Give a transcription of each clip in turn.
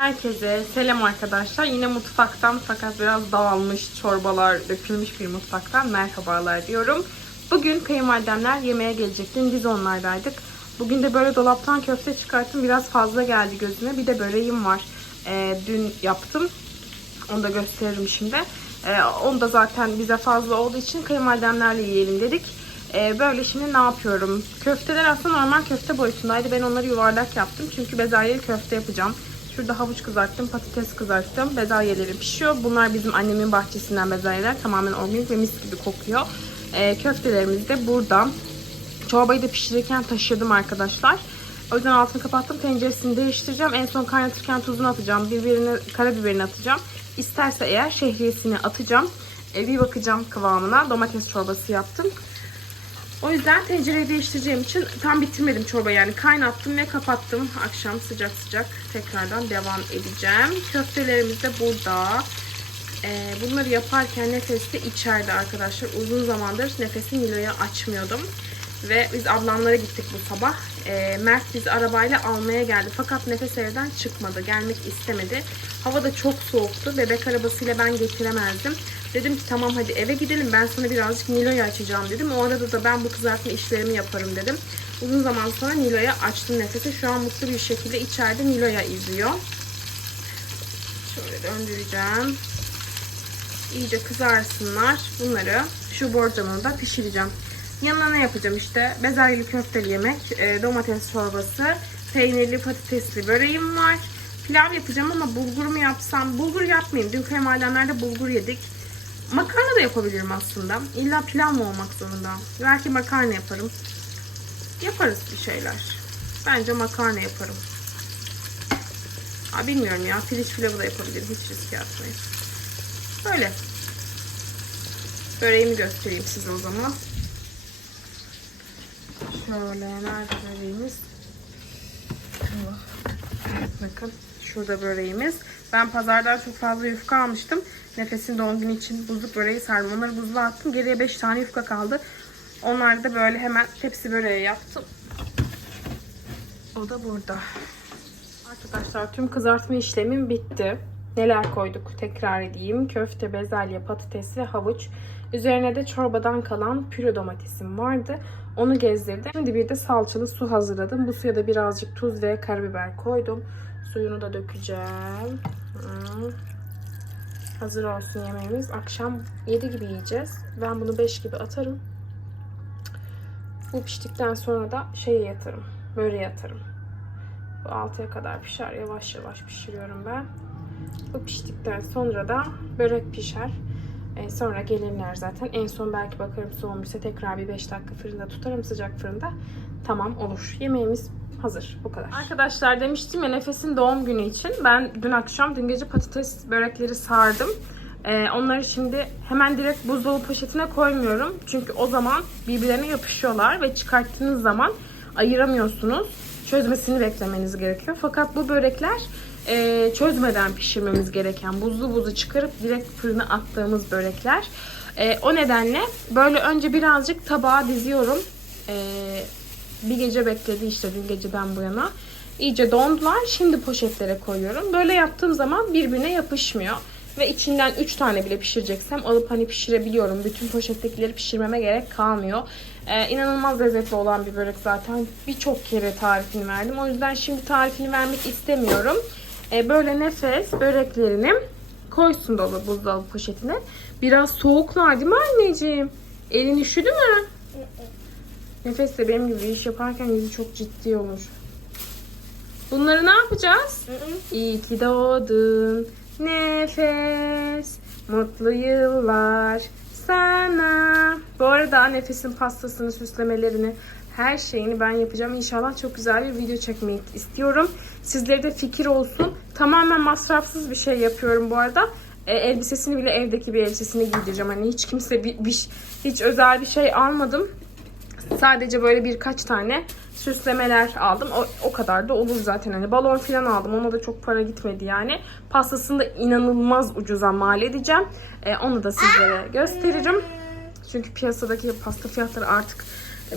Herkese selam arkadaşlar. Yine mutfaktan fakat biraz dağılmış çorbalar dökülmüş bir mutfaktan merhabalar diyorum. Bugün kayınvalidemler yemeğe gelecekti. Biz onlardaydık. Bugün de böyle dolaptan köfte çıkarttım. Biraz fazla geldi gözüme. Bir de böreğim var. Ee, dün yaptım. Onu da gösteririm şimdi. Ee, onu da zaten bize fazla olduğu için kayınvalidemlerle yiyelim dedik. Ee, böyle şimdi ne yapıyorum? Köfteler aslında normal köfte boyutundaydı. Ben onları yuvarlak yaptım. Çünkü bezelyeli köfte yapacağım. Şurada havuç kızarttım, patates kızarttım. Bezelyeleri pişiyor. Bunlar bizim annemin bahçesinden bezelyeler. Tamamen organik ve mis gibi kokuyor. Ee, köftelerimiz de burada. Çorbayı da pişirirken taşırdım arkadaşlar. O yüzden altını kapattım. Tenceresini değiştireceğim. En son kaynatırken tuzunu atacağım. Biberini, karabiberini atacağım. İsterse eğer şehriyesini atacağım. Ee, bir bakacağım kıvamına. Domates çorbası yaptım. O yüzden tencereyi değiştireceğim için tam bitirmedim çorbayı yani kaynattım ve kapattım. Akşam sıcak sıcak tekrardan devam edeceğim. Köftelerimiz de burada. Ee, bunları yaparken nefes de içeride arkadaşlar. Uzun zamandır nefesi Nilo'ya açmıyordum. Ve biz ablamlara gittik bu sabah. Ee, Mert bizi arabayla almaya geldi. Fakat nefes evden çıkmadı. Gelmek istemedi. Hava da çok soğuktu. Bebek arabasıyla ben getiremezdim. Dedim ki tamam hadi eve gidelim. Ben sana birazcık Nilo'yu açacağım dedim. O arada da ben bu kızartma işlerimi yaparım dedim. Uzun zaman sonra Nilo'ya açtım nefesi. Şu an mutlu bir şekilde içeride Nilo'ya izliyor. Şöyle döndüreceğim. İyice kızarsınlar. Bunları şu borcamında pişireceğim. Yanına ne yapacağım işte? Bezelyeli köfteli yemek, e, domates çorbası, peynirli patatesli böreğim var. Pilav yapacağım ama bulgur mu yapsam? Bulgur yapmayayım. Dün kayınvalidemlerde bulgur yedik. Makarna da yapabilirim aslında. İlla pilav mı olmak zorunda? Belki makarna yaparım. Yaparız bir şeyler. Bence makarna yaparım. Aa, bilmiyorum ya. Piliç pilavı da yapabilirim. Hiç riske atmayın. Böyle. Böreğimi göstereyim size o zaman. Şöyle nerede böreğimiz? Bakın şurada böreğimiz. Ben pazardan çok fazla yufka almıştım. Nefesin doğum günü için buzluk böreği sardım. Onları buzluğa attım. Geriye 5 tane yufka kaldı. Onları da böyle hemen tepsi böreği yaptım. O da burada. Arkadaşlar tüm kızartma işlemim bitti. Neler koyduk tekrar edeyim. Köfte, bezelye, patates ve havuç. Üzerine de çorbadan kalan püre domatesim vardı. Onu gezdirdim. Şimdi bir de salçalı su hazırladım. Bu suya da birazcık tuz ve karabiber koydum. Suyunu da dökeceğim. Hazır olsun yemeğimiz. Akşam 7 gibi yiyeceğiz. Ben bunu 5 gibi atarım. Bu piştikten sonra da şeye yatarım. Böreğe yatarım. Bu 6'ya kadar pişer. Yavaş yavaş pişiriyorum ben. Bu piştikten sonra da börek pişer. E, sonra gelirler zaten. En son belki bakarım soğumuşsa tekrar bir 5 dakika fırında tutarım sıcak fırında. Tamam olur. Yemeğimiz hazır. Bu kadar. Arkadaşlar demiştim ya Nefes'in doğum günü için ben dün akşam dün gece patates börekleri sardım. E, onları şimdi hemen direkt buzdolabı poşetine koymuyorum. Çünkü o zaman birbirlerine yapışıyorlar ve çıkarttığınız zaman ayıramıyorsunuz. Çözmesini beklemeniz gerekiyor. Fakat bu börekler e, çözmeden pişirmemiz gereken buzlu buzu çıkarıp direkt fırına attığımız börekler. E, o nedenle böyle önce birazcık tabağa diziyorum. E, bir gece bekledi işte dün geceden bu yana. İyice dondular. Şimdi poşetlere koyuyorum. Böyle yaptığım zaman birbirine yapışmıyor. Ve içinden 3 tane bile pişireceksem alıp hani pişirebiliyorum. Bütün poşettekileri pişirmeme gerek kalmıyor. Ee, inanılmaz lezzetli olan bir börek zaten. Birçok kere tarifini verdim. O yüzden şimdi tarifini vermek istemiyorum. Ee, böyle nefes böreklerini koysun dolu buzdolabı poşetine. Biraz soğuklar değil mi anneciğim? Elin üşüdü mü? Nefes de benim gibi iş yaparken yüzü çok ciddi olur. Bunları ne yapacağız? İyi ki doğdun nefes. Mutlu yıllar sana. Bu arada nefesin pastasını, süslemelerini, her şeyini ben yapacağım. İnşallah çok güzel bir video çekmeyi istiyorum. Sizlere de fikir olsun. Tamamen masrafsız bir şey yapıyorum bu arada. E, elbisesini bile evdeki bir elbisesini giydireceğim. Hani hiç kimse bir, bir- hiç özel bir şey almadım. Sadece böyle birkaç tane süslemeler aldım. O, o kadar da olur zaten. Hani balon falan aldım. Ona da çok para gitmedi yani. Pastasını da inanılmaz ucuza mal edeceğim. Ee, onu da sizlere gösteririm. Çünkü piyasadaki pasta fiyatları artık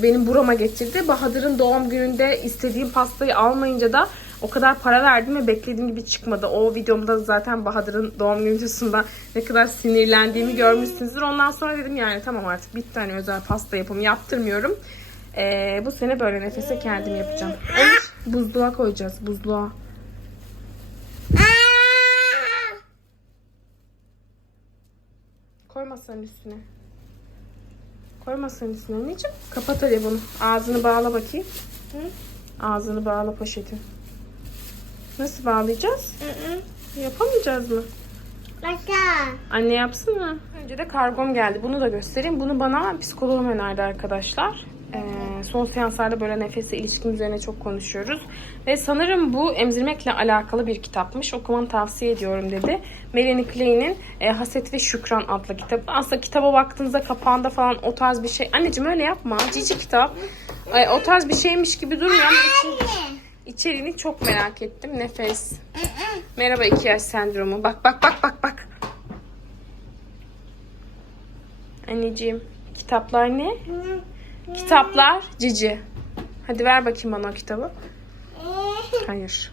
benim burama getirdi. Bahadır'ın doğum gününde istediğim pastayı almayınca da O kadar para verdim ve beklediğim gibi çıkmadı. O videomda zaten Bahadır'ın doğum günü videosunda ne kadar sinirlendiğimi görmüşsünüzdür. Ondan sonra dedim yani tamam artık bir tane özel pasta yapım yaptırmıyorum. Ee, bu sene böyle nefese kendim yapacağım. Olur. Buzluğa koyacağız buzluğa. Koy masanın üstüne. Koy masanın üstüne anneciğim. Kapat telefonu. Ağzını bağla bakayım. Ağzını bağla poşetin. Nasıl bağlayacağız? Yapamayacağız mı? Başka. Anne yapsın mı? Önce de kargom geldi. Bunu da göstereyim. Bunu bana psikologum önerdi arkadaşlar. Ee, son seanslarda böyle nefese ilişkin üzerine çok konuşuyoruz. Ve sanırım bu emzirmekle alakalı bir kitapmış. Okumanı tavsiye ediyorum dedi. Melanie Klein'in e, Haset ve Şükran adlı kitabı. Aslında kitaba baktığınızda kapağında falan o tarz bir şey. Anneciğim öyle yapma. Cici kitap. Ay, o tarz bir şeymiş gibi durmuyor ama içi- içeriğini çok merak ettim. Nefes. Merhaba iki yaş sendromu. Bak bak bak bak bak. Anneciğim kitaplar ne? Kitaplar cici. Hadi ver bakayım bana o kitabı. Hayır.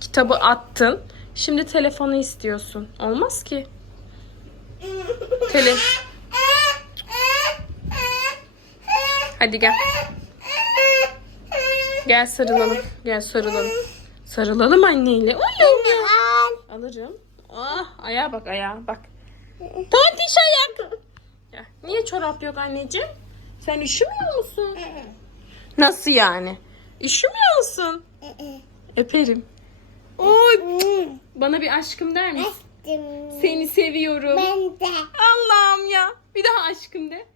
Kitabı attın. Şimdi telefonu istiyorsun. Olmaz ki. Tele. Hadi gel. Gel sarılalım. Gel sarılalım. Sarılalım anneyle. Oğlum. Alırım. Ah, ayağa bak ayağa bak. Tontiş ayak. Ya, niye çorap yok anneciğim? Sen üşümüyor musun? Nasıl yani? Üşümüyor musun? Öperim. Oy. Bana bir aşkım der misin? Seni seviyorum. Ben de Allah'ım ya. Bir daha aşkım de.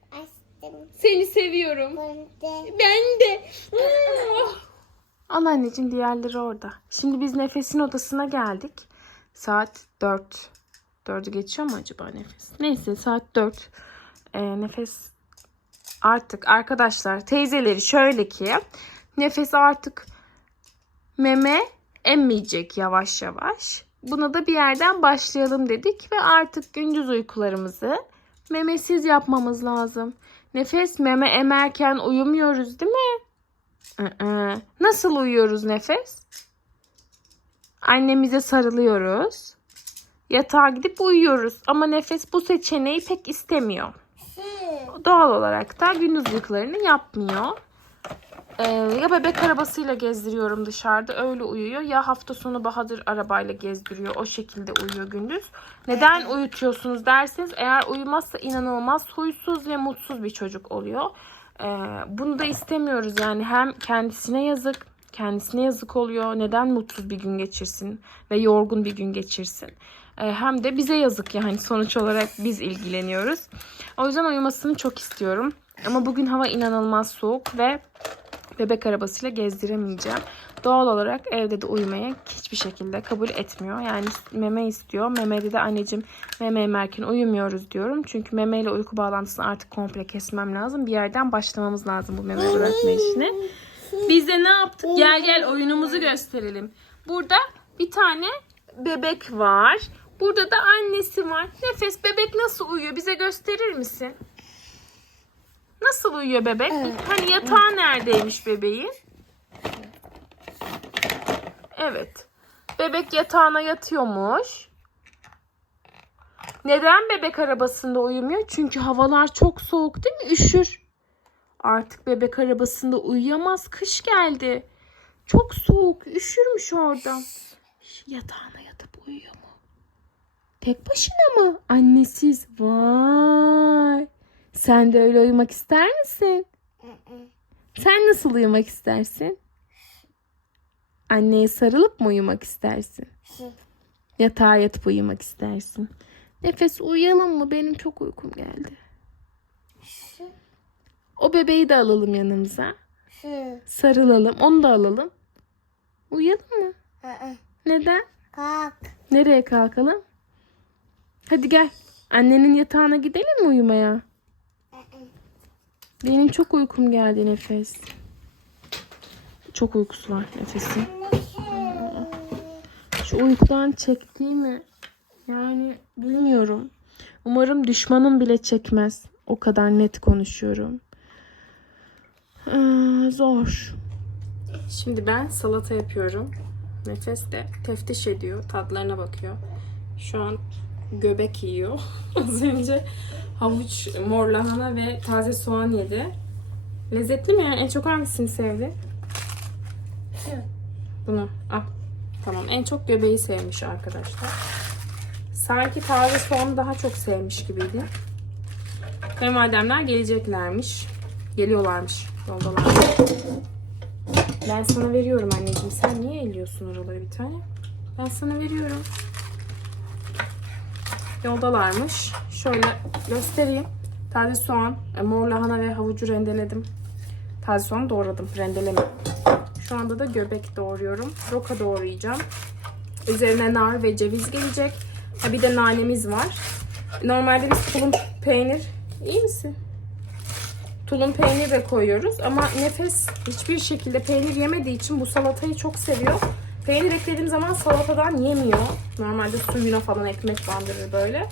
Seni seviyorum. Ben de. Ben de. Al anneciğim diğerleri orada. Şimdi biz Nefes'in odasına geldik. Saat 4. 4'ü geçiyor mu acaba Nefes? Neyse saat 4. Ee, nefes artık arkadaşlar teyzeleri şöyle ki Nefes artık meme emmeyecek yavaş yavaş. Buna da bir yerden başlayalım dedik ve artık gündüz uykularımızı memesiz yapmamız lazım. Nefes meme emerken uyumuyoruz değil mi? Nasıl uyuyoruz nefes? Annemize sarılıyoruz. Yatağa gidip uyuyoruz. Ama nefes bu seçeneği pek istemiyor. Doğal olarak da gündüz uykularını yapmıyor. Ee, ya bebek arabasıyla gezdiriyorum dışarıda öyle uyuyor ya hafta sonu Bahadır arabayla gezdiriyor o şekilde uyuyor gündüz. Neden uyutuyorsunuz derseniz eğer uyumazsa inanılmaz huysuz ve mutsuz bir çocuk oluyor. Ee, bunu da istemiyoruz yani hem kendisine yazık kendisine yazık oluyor neden mutsuz bir gün geçirsin ve yorgun bir gün geçirsin. Ee, hem de bize yazık yani sonuç olarak biz ilgileniyoruz. O yüzden uyumasını çok istiyorum. Ama bugün hava inanılmaz soğuk ve bebek arabasıyla gezdiremeyeceğim. Doğal olarak evde de uyumaya hiçbir şekilde kabul etmiyor. Yani meme istiyor. Memede de anneciğim meme emerken uyumuyoruz diyorum. Çünkü memeyle uyku bağlantısını artık komple kesmem lazım. Bir yerden başlamamız lazım bu meme bırakma işine. Biz de ne yaptık? Gel gel oyunumuzu gösterelim. Burada bir tane bebek var. Burada da annesi var. Nefes bebek nasıl uyuyor? Bize gösterir misin? Nasıl uyuyor bebek? Hani yatağı neredeymiş bebeğin? Evet. Bebek yatağına yatıyormuş. Neden bebek arabasında uyumuyor? Çünkü havalar çok soğuk değil mi? Üşür. Artık bebek arabasında uyuyamaz. Kış geldi. Çok soğuk. Üşürmüş orada. Yatağına yatıp uyuyor mu? Tek başına mı? Annesiz. Vay. Sen de öyle uyumak ister misin? Sen nasıl uyumak istersin? Anneye sarılıp mı uyumak istersin? Yatağa yatıp uyumak istersin. Nefes uyuyalım mı? Benim çok uykum geldi. O bebeği de alalım yanımıza. Sarılalım. Onu da alalım. Uyuyalım mı? Neden? Kalk. Nereye kalkalım? Hadi gel. Annenin yatağına gidelim mi uyumaya? Benim çok uykum geldi Nefes. Çok uykusu var Nefes'in. Şu uykudan çektiği mi? Yani bilmiyorum. Umarım düşmanım bile çekmez. O kadar net konuşuyorum. Ee, zor. Şimdi ben salata yapıyorum. Nefes de teftiş ediyor. Tatlarına bakıyor. Şu an göbek yiyor. Az önce havuç, mor lahana ve taze soğan yedi. Lezzetli mi? En çok hangisini sevdi? Bunu. Al. Tamam. En çok göbeği sevmiş arkadaşlar. Sanki taze soğanı daha çok sevmiş gibiydi. Kayınvalidemler geleceklermiş. Geliyorlarmış. Yoldalar. Ben sana veriyorum anneciğim. Sen niye eliyorsun oraları bir tane? Ben sana veriyorum. Yoldalarmış. Şöyle göstereyim. Taze soğan, e, mor lahana ve havucu rendeledim. Taze soğan doğradım. Rendeleme. Şu anda da göbek doğruyorum. Roka doğrayacağım. Üzerine nar ve ceviz gelecek. Ha bir de nanemiz var. Normalde biz tulum peynir... İyi misin? Tulum peynir de koyuyoruz ama nefes hiçbir şekilde peynir yemediği için bu salatayı çok seviyor. Peynir eklediğim zaman salatadan yemiyor. Normalde suyuna falan ekmek bandırır böyle.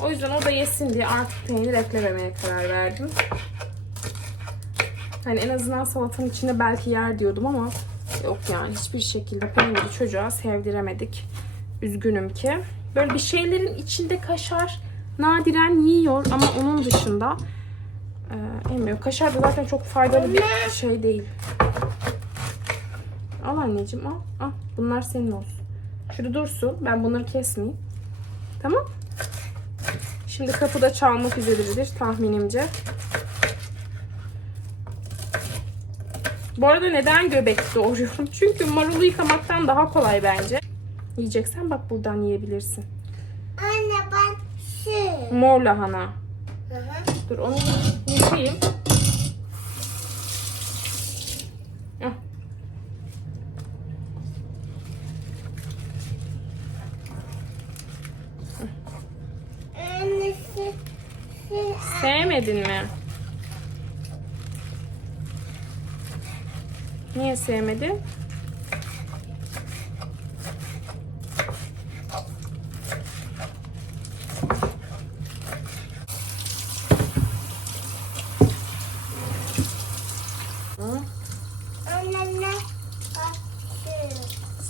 O yüzden o da yesin diye artık peynir eklememeye karar verdim. Hani en azından salatanın içinde belki yer diyordum ama yok yani hiçbir şekilde peyniri çocuğa sevdiremedik. Üzgünüm ki. Böyle bir şeylerin içinde kaşar nadiren yiyor ama onun dışında ee, yemiyor. Kaşar da zaten çok faydalı bir şey değil. Al anneciğim al. al. Bunlar senin olsun. Şurada dursun. Ben bunları kesmeyeyim. Tamam. Şimdi kapıda çalmak üzeredir tahminimce. Bu arada neden göbek doğruyorum? Çünkü marulu yıkamaktan daha kolay bence. Yiyeceksen bak buradan yiyebilirsin. Anne ben şu. Mor lahana. Hı hı. Dur onu yıkayayım. Al. Anne şu. şu. Sevmedin mi? Niye sevmedin?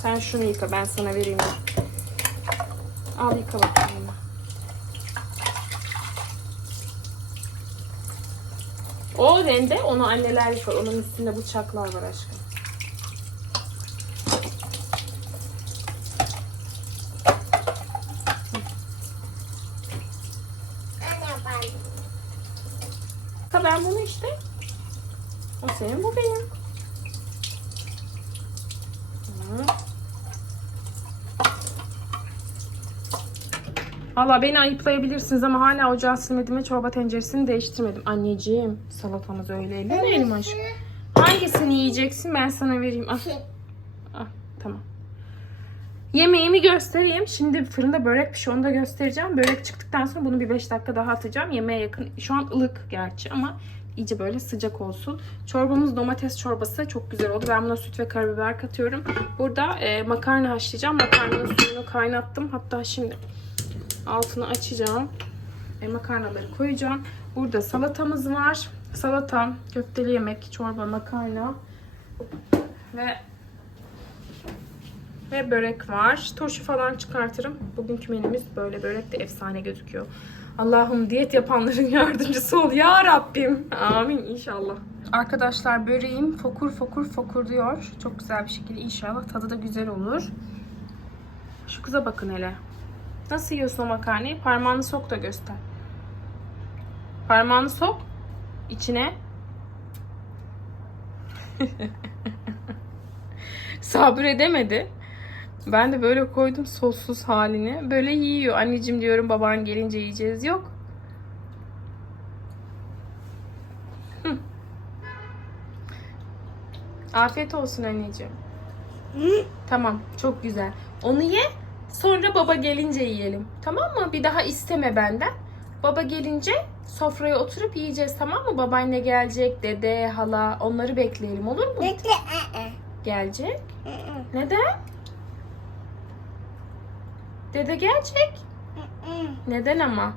Sen şunu yıka ben sana vereyim. Al yıka bakalım. O rende onu anneler yıkar. Onun üstünde bıçaklar var aşkım. Anne ben. Ha ben bunu işte. O senin bu benim. Hı. Valla beni ayıplayabilirsiniz ama hala ocağı silmedim ve çorba tenceresini değiştirmedim. Anneciğim salatamız öyle ellemeyelim aşkım. Hangisini yiyeceksin ben sana vereyim. Al. Al tamam. Yemeğimi göstereyim. Şimdi fırında börek pişiyor onu da göstereceğim. Börek çıktıktan sonra bunu bir 5 dakika daha atacağım. Yemeğe yakın. Şu an ılık gerçi ama iyice böyle sıcak olsun. Çorbamız domates çorbası çok güzel oldu. Ben buna süt ve karabiber katıyorum. Burada e, makarna haşlayacağım. Makarnanın suyunu kaynattım. Hatta şimdi altını açacağım. E, makarnaları koyacağım. Burada salatamız var. Salata, köfteli yemek, çorba, makarna ve ve börek var. Turşu falan çıkartırım. Bugünkü menümüz böyle. Börek de efsane gözüküyor. Allah'ım diyet yapanların yardımcısı ol ya Rabbim. Amin inşallah. Arkadaşlar böreğim fokur fokur fokur diyor. Çok güzel bir şekilde inşallah tadı da güzel olur. Şu kıza bakın hele. Nasıl yiyorsun o makarnayı? Parmağını sok da göster. Parmağını sok. içine. Sabır edemedi. Ben de böyle koydum sossuz halini. Böyle yiyor. Anneciğim diyorum baban gelince yiyeceğiz. Yok. Hı. Afiyet olsun anneciğim. Tamam çok güzel. Onu ye sonra baba gelince yiyelim. Tamam mı? Bir daha isteme benden. Baba gelince sofraya oturup yiyeceğiz tamam mı? Babaanne gelecek, dede, hala onları bekleyelim olur mu? Bekle. Aa. Gelecek. Aa. Neden? Dede gelecek. Neden ama?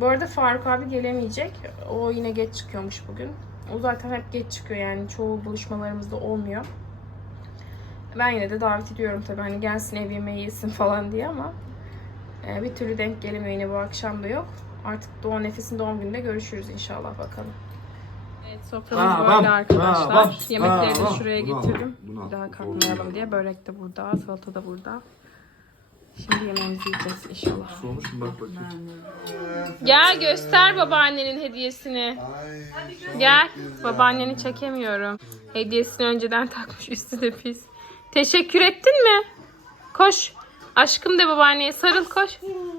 Bu arada Faruk abi gelemeyecek. O yine geç çıkıyormuş bugün. O zaten hep geç çıkıyor yani çoğu buluşmalarımızda olmuyor. Ben yine de davet ediyorum tabii hani gelsin ev yemeği yesin falan diye ama e, bir türlü denk gelemiyor yine bu akşam da yok. Artık Doğan Nefes'in doğum gününde görüşürüz inşallah bakalım. Evet soframız Aa, böyle bam, arkadaşlar. aa, bam, Yemekleri de aa, şuraya bunu al, getirdim. bunu al. Bir daha kalkmayalım diye. Börek de burada, salata da burada. Şimdi yemeğimizi yiyeceğiz inşallah. Soğumuş mu bak bakayım. Gel göster babaannenin hediyesini. Gel. Babaanneni çekemiyorum. Hediyesini önceden takmış üstü de pis. Teşekkür ettin mi? Koş. Aşkım de babaanneye sarıl koş.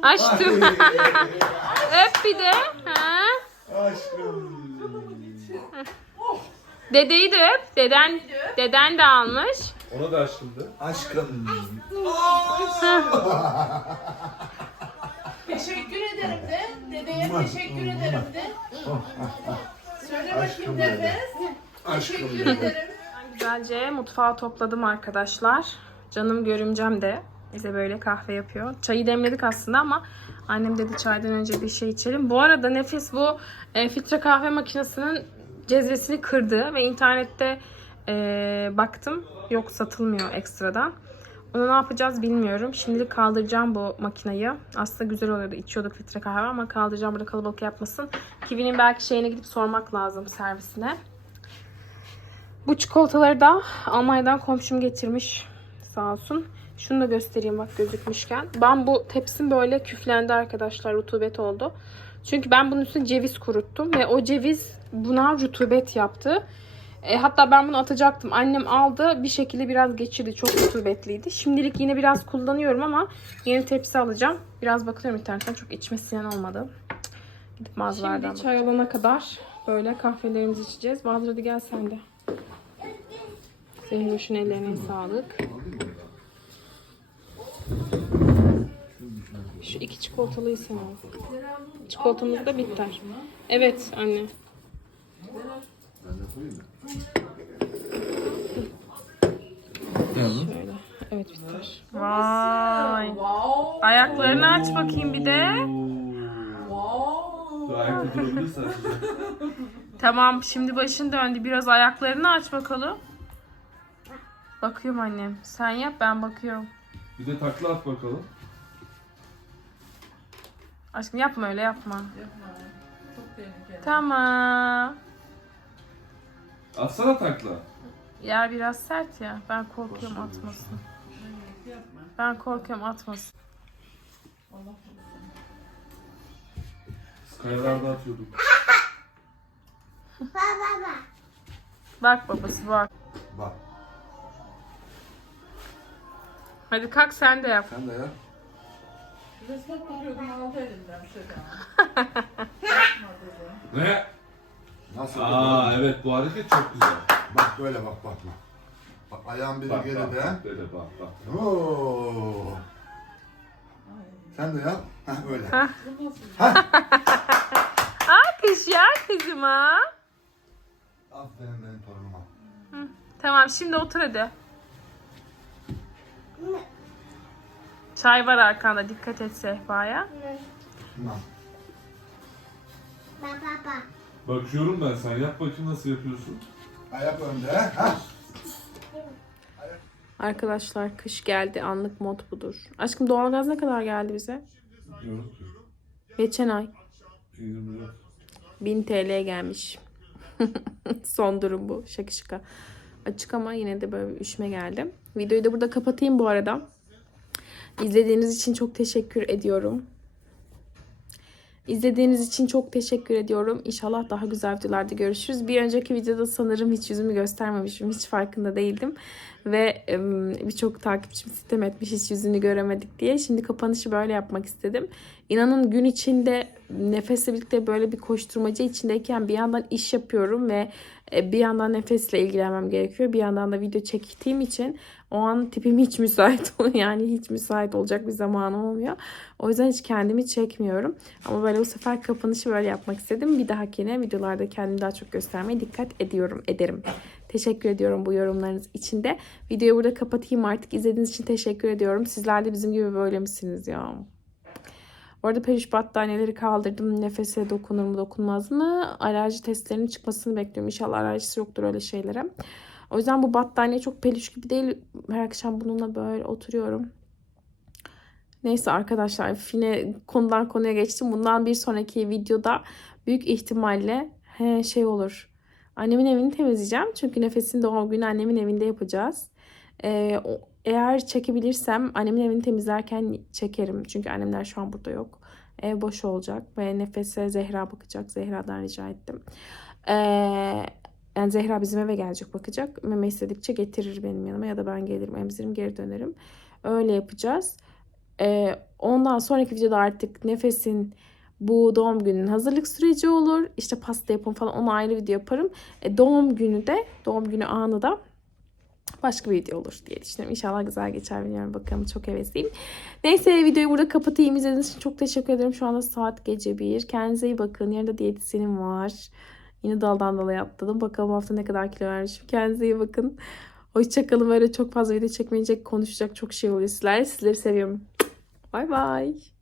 Aşkım. Öp bir de. Ha? Aşkım. Dedeyi de öp. Deden, deden de almış. Ona da aşkımdı. Aşkım. Teşekkür ederim de. Dedeye teşekkür ederim de. Söyle bakayım nefes. Teşekkür ederim. Güzelce mutfağı topladım arkadaşlar. Canım görümcem de bize böyle kahve yapıyor. Çayı demledik aslında ama annem dedi çaydan önce bir şey içelim. Bu arada Nefis bu e, filtre kahve makinesinin cezvesini kırdı ve internette e, baktım. Yok satılmıyor ekstradan. Onu ne yapacağız bilmiyorum. Şimdilik kaldıracağım bu makineyi. Aslında güzel oluyordu. İçiyorduk filtre kahve ama kaldıracağım burada kalabalık yapmasın. Kiwi'nin belki şeyine gidip sormak lazım servisine. Bu çikolataları da Almanya'dan komşum getirmiş. Sağ olsun. Şunu da göstereyim bak gözükmüşken. Ben bu tepsim böyle küflendi arkadaşlar. Rutubet oldu. Çünkü ben bunun üstüne ceviz kuruttum. Ve o ceviz buna rutubet yaptı. E, hatta ben bunu atacaktım. Annem aldı. Bir şekilde biraz geçirdi. Çok rutubetliydi. Şimdilik yine biraz kullanıyorum ama yeni tepsi alacağım. Biraz bakıyorum internetten. Çok içme siyen olmadı. Gidip mağazalardan Şimdi çay olana kadar böyle kahvelerimizi içeceğiz. Bahadır hadi gel sen de. Zehroş'un ellerine sağlık. Şu iki çikolatalıyı sen al. Çikolatamız da bitter. Evet anne. Şöyle. Evet bitter. Vay. Ayaklarını aç bakayım bir de. Wow. Dur ayakta durabilirsen. Tamam şimdi başın döndü. Biraz ayaklarını aç bakalım. Bakıyorum annem. Sen yap ben bakıyorum. Bir de takla at bakalım. Aşkım yapma öyle yapma. Çok tehlikeli. Tamam. Atsana takla. Yer biraz sert ya. Ben korkuyorum atmasın. Ben korkuyorum atmasın. Biz kayalarda atıyorduk. Baba baba. Bak babası bak. Bak Hadi kalk sen de yap. sen de ya. Resmen tutuyordum aldı elimden şöyle. Ne? Nasıl? Aa Aa, evet bu hareket çok güzel. Bak böyle bak bak bak. Bak ayağın biri Bak bak geride. bak dede bak bak. Oo. Sen de yap. Heh öyle. Alkış ya kızıma. Aferin benim torunuma. Tamam şimdi otur hadi. Çay var arkanda dikkat et sehpaya. Tamam. Baba baba. Bakıyorum ben sen yap bakayım nasıl yapıyorsun. Ayak önde. Heh. Arkadaşlar kış geldi anlık mod budur. Aşkım doğalgaz ne kadar geldi bize? Yok. Geçen ay. 24. 1000 TL gelmiş. Son durum bu. Şaka şaka. Açık ama yine de böyle bir üşüme geldi. Videoyu da burada kapatayım bu arada. İzlediğiniz için çok teşekkür ediyorum. İzlediğiniz için çok teşekkür ediyorum. İnşallah daha güzel videolarda görüşürüz. Bir önceki videoda sanırım hiç yüzümü göstermemişim. Hiç farkında değildim. Ve birçok takipçim sitem etmiş hiç yüzünü göremedik diye. Şimdi kapanışı böyle yapmak istedim. İnanın gün içinde nefesle birlikte böyle bir koşturmaca içindeyken bir yandan iş yapıyorum ve e, bir yandan nefesle ilgilenmem gerekiyor. Bir yandan da video çektiğim için o an tipim hiç müsait ol yani hiç müsait olacak bir zamanım olmuyor. O yüzden hiç kendimi çekmiyorum. Ama böyle bu sefer kapanışı böyle yapmak istedim. Bir dahakine videolarda kendimi daha çok göstermeye dikkat ediyorum, ederim. Teşekkür ediyorum bu yorumlarınız için de. Videoyu burada kapatayım artık. İzlediğiniz için teşekkür ediyorum. Sizler de bizim gibi böyle misiniz ya? Bu arada peluş battaniyeleri kaldırdım. Nefese dokunur mu dokunmaz mı? Alerji testlerinin çıkmasını bekliyorum. İnşallah alerjisi yoktur öyle şeylere. O yüzden bu battaniye çok peluş gibi değil. Her akşam bununla böyle oturuyorum. Neyse arkadaşlar yine konudan konuya geçtim. Bundan bir sonraki videoda büyük ihtimalle he, şey olur. Annemin evini temizleyeceğim. Çünkü Nefes'in doğum günü annemin evinde yapacağız. Ee, eğer çekebilirsem annemin evini temizlerken çekerim. Çünkü annemler şu an burada yok. Ev boş olacak ve Nefes'e Zehra bakacak. Zehra'dan rica ettim. Ee, yani Zehra bizim eve gelecek bakacak. Meme istedikçe getirir benim yanıma ya da ben gelirim emziririm geri dönerim. Öyle yapacağız. Ee, ondan sonraki videoda artık Nefes'in bu doğum gününün hazırlık süreci olur. İşte pasta yapım falan ona ayrı video yaparım. E, doğum günü de doğum günü anı da başka bir video olur diye düşünüyorum. İnşallah güzel geçer bilmiyorum. Bakalım çok hevesliyim. Neyse videoyu burada kapatayım. İzlediğiniz için çok teşekkür ederim. Şu anda saat gece 1. Kendinize iyi bakın. Yarın da diyetisyenim var. Yine daldan dala atladım. Bakalım hafta ne kadar kilo vermişim. Kendinize iyi bakın. Hoşçakalın. Böyle çok fazla video çekmeyecek, konuşacak çok şey oluyor sizlerle. Sizleri seviyorum. Bay bay.